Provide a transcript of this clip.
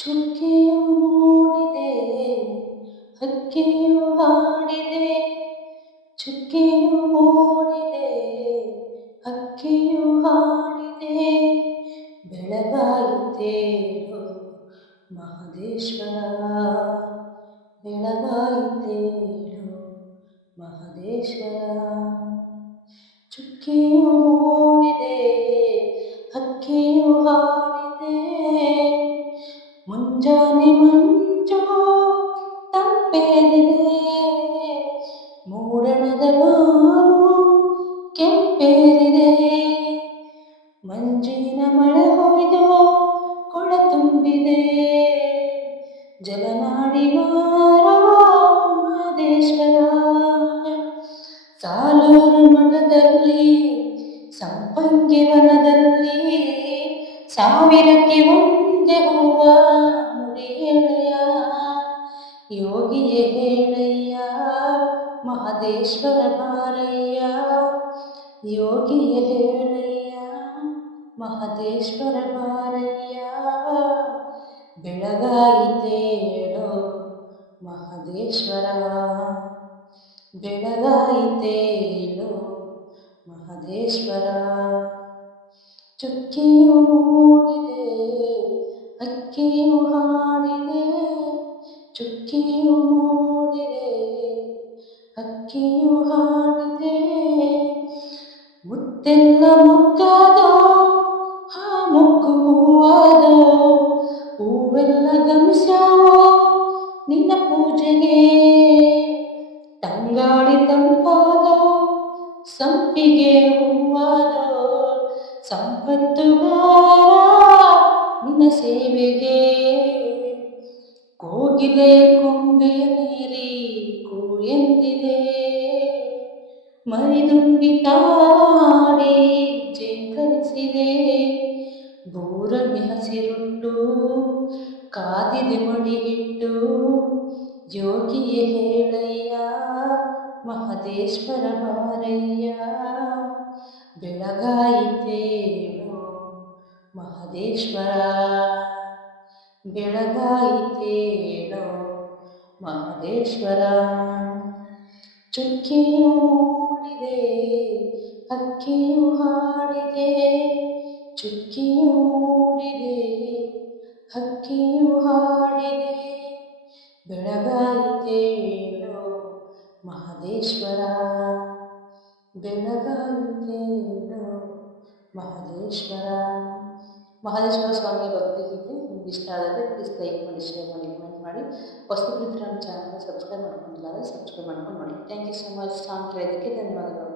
ಚುಕ್ಕಿಯು ಮೂಡಿದೆ ಹಕ್ಕಿಯು ಹಾಡಿದೆ ಚುಕ್ಕಿಯು ಮೂಡಿದೆ ಹಕ್ಕಿಯು ಹಾಡಿದೆ ಬೆಳಗಾಯಿತೇಳು ಮಹದೇಶ್ವರ ಬೆಳಗಾಯಿತೇಳು ಮಹದೇಶ್ವರ ಚುಕ್ಕಿಯು ಮೂಡಿದೆ ಹಕ್ಕಿಯು ಹಾಡಿದೆ ಮುಂಜಾನೆ ಮಂಜು ತಂಪೇರಿದೆ ಮೂಡಣದ ಬಾನು ಕೆಂಪೇರಿದೆ ಮಂಜಿನ ಮಳೆ ಹೊಯ್ದು ಕೊಳ ತುಂಬಿದೆ ಜಲನಾಡಿ ಮಹದೇಶ್ವರ ಸಾಲೂರು ಮಠದಲ್ಲಿ ಸಂಪಂಗಿ ವನದಲ್ಲಿ ಸಾವಿರಕ್ಕೆ ಒಂದೇ ಹೂವ ಯೋಗಿಯೇ ಹೇಳಯ್ಯ, ಮಹದೇಶ್ವರ ಬಾರಯ್ಯ. ಯೋಗಿಯೇ ಹೇಳಯ್ಯ, ಮಹದೇಶ್ವರ ಬಾರಯ್ಯ. ಬೆಳಗಾಯಿತೇಳೋ ಮಹದೇಶ್ವರ. ಬೆಳಗಾಯಿತೇಳೋ ಮಹದೇಶ್ವರ. ಚುಕ್ಕಿಯು ಮೂಡಿದೆ ಅಕ್ಕಿಯು ಹಾಡಿದೆ. ಚುಕ್ಕಿಯು ಮೂಡಿದೆ, ಅಕ್ಕಿಯು ಹಾಡಿದೆ. ಮುತ್ತೆಲ್ಲ ಮುಗ್ಗದೋ ಹಾ ಮೊಗ್ಗು ಹೂವಾದೋ ಹೂವೆಲ್ಲ ಗಮಿಸ್ಯಾವೋ ನಿನ್ನ ಪೂಜೆಗೆ. ತಂಗಾಳಿ ತಂಪಾದೋ, ಸಂಪಿಗೆ ಹೂವಾದೋ ಸಂಪತ್ತುಗಾರ ನಿನ್ನ ಸೇವೆಗೆ. ಕೋಗಿಲೆ ಕೊಂಬೆಯ ನೀರಿ ಕೂ ಎಂದಿದೆ. ಮರಿದುಂಬಿ ತಾಡಿ ಜೇಕರಿಸಿದೆ ಬೂರನೆ ಹಸಿರುಟ್ಟು, ಕಾದಿದೆ ಮಡಿಗಿಟ್ಟು ಯೋಗಿಯ ಹೇಳಯ್ಯ, ಮಹದೇಶ್ವರ ಬಾರಯ್ಯ ಬೆಳಗಾಯಿತೇನು ಮಹದೇಶ್ವರ. ಬೆಳಗಾಯಿತೇನು ಮಹದೇಶ್ವರ ಚುಕ್ಕಿಯು ಮೂಡಿದೆ ಅಕ್ಕಿಯು ಹಾಡಿದೆ, ಚುಕ್ಕಿಯು ಮೂಡಿದೆ, ಹಕ್ಕಿಯು ಹಾಡಿದೆ. ಬೆಳಗಾಯಿತೇಳೋ ಮಹದೇಶ್ವರ ಬೆಳಗಾಯಿತೇಳೋ ಮಹದೇಶ್ವರ ಮಹದೇಶ್ವರ ಸ್ವಾಮಿ ಭಕ್ತಿ ಗೀತೆ. ನಿಮ್ಗೆ ಇಷ್ಟ ಆದರೆ ಪ್ಲೀಸ್ ಲೈಕ್ ಮಾಡಿ ಶೇರ್ ಮಾಡಿ ಕಮೆಂಟ್ ಮಾಡಿ. ನಮ್ಮ ಚಾನಲ್ನ ಸಬ್ಸ್ಕ್ರೈಬ್ ಮಾಡ್ಕೊಂಡಿಲ್ಲ ಅಂದರೆ ಸಬ್ಸ್ಕ್ರೈಬ್ ಮಾಡ್ಕೊಂಡು ನೋಡಿ. Thank you so much song ಕೇಳೋದಕ್ಕೆ ಧನ್ಯವಾದಗಳು.